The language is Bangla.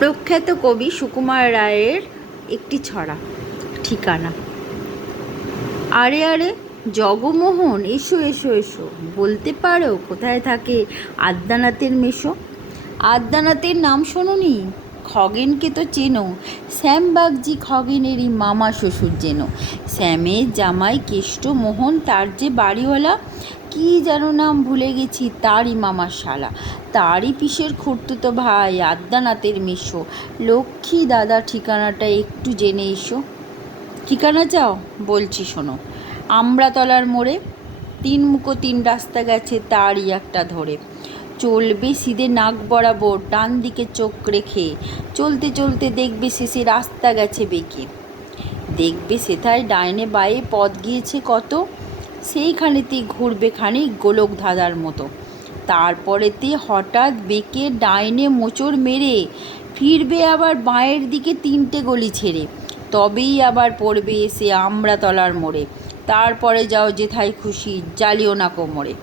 প্রখ্যাত কবি সুকুমার রায়ের একটি ছড়া, ঠিকানা। আরে আরে জগমোহন, এসো এসো এসো, বলতে পারো কোথায় থাকে আদ্যানাথের মেশো? আদ্যানাথের নাম শোনোনি? খগেনকে তো চেনো, শ্যামবাগজি খগেনেরই মামা শ্বশুর যেন। শ্যামের জামাই কেষ্টমোহন, তার যে বাড়িওয়ালা, কি যেন নাম ভুলে গেছি, তারই মামার শালা, তারই পিসের খুড়তুতো ভাই আদ্যানাথের মেশো। লক্ষ্মী দাদা, ঠিকানাটা একটু জেনে এসো। ঠিকানা চাও? বলছি শোনো। আমড়াতলার মোড়ে, তিন মুখো তিন রাস্তা গেছে, তারই একটা ধরে। চলবে সিধে নাক বরাবর, ডান দিকে চোখ রেখে, চলতে চলতে দেখবে শেষে রাস্তা গেছে বেঁকে। দেখবে সেথায় ডাইনে বায়ে পথ গিয়েছে কত, সেইখানেতে ঘুরবে খানিক গোলক ধাঁধার মতো। তারপরেতে হঠাৎ বেঁকে ডাইনে মোচড় মেরে ফিরবে আবার বাঁয়ের দিকে তিনটে গলি ছেড়ে, তবেই আবার পড়বে এসে আমড়াতলার মোড়ে। তারপরে যাও যেথায় খুশি, জ্বালিও না কোমরে।